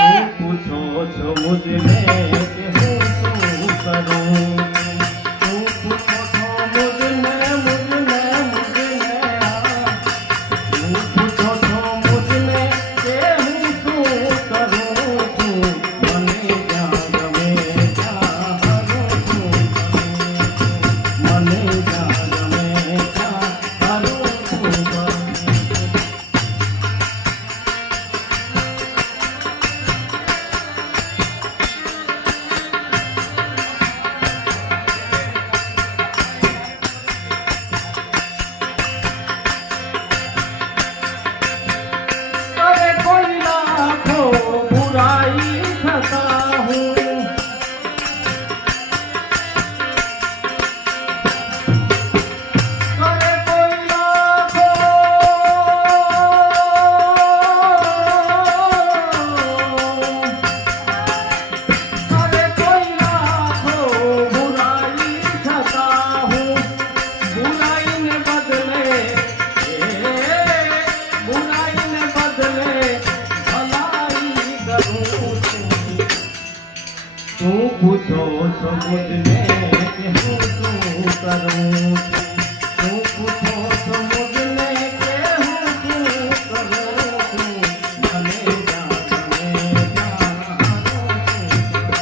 तू पूछो तो मुझने कि हूँ तू करूँ तू पूछो तो मुझने कि हूँ तू करूँ भले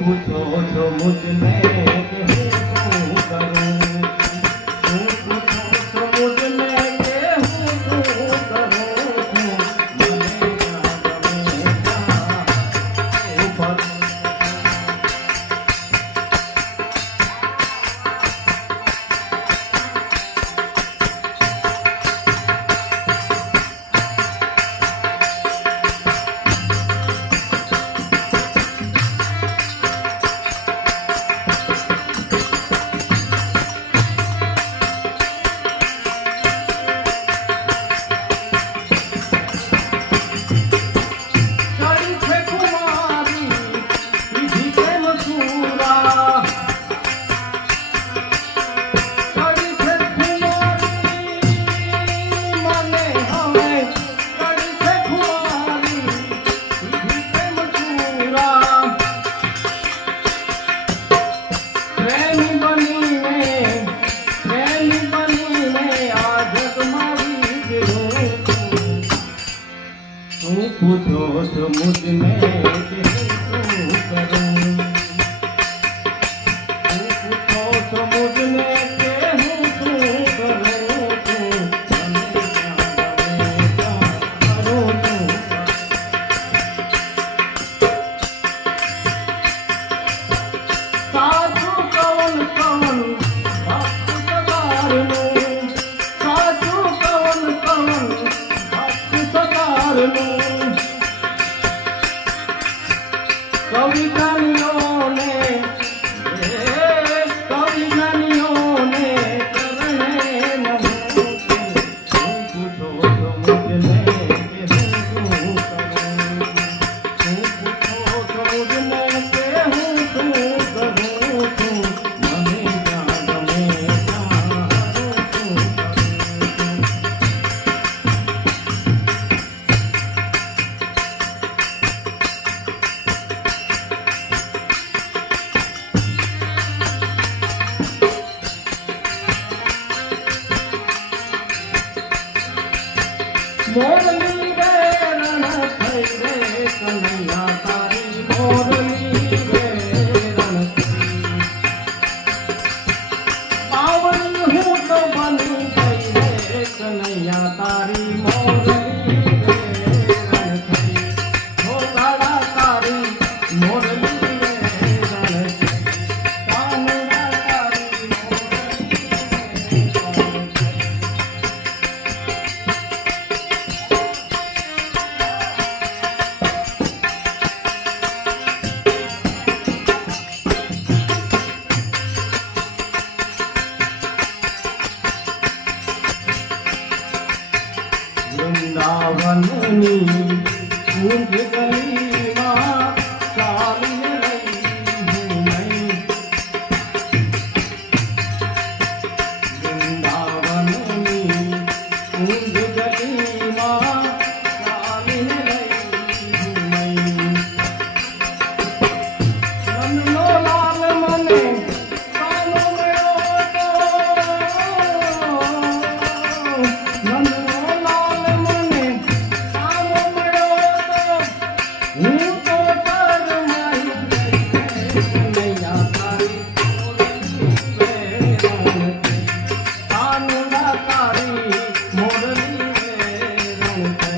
पूछो तो मुझने कि हूँ तू करूँ तू पूछो तो मुझने कि हूँ तू करूँ भले ऊपर पूछो तो मुझ में कि तू करूं વનની કુંજ ગલીમાં ચાલીને રહી હું નહીં. વૃંદાવનની કુંજ ગલીમાં ચાલીને રહી હું નહીં. મનનો લાલ મને કાનો મળ્યો તો, મનનો લાલ મને કાનો મળ્યો તો, હું તો શરમાઈ ગઈ કનૈયા તારી મોરલી વેરણ છે, કાનુડા તારી મોરલી વેરણ છે.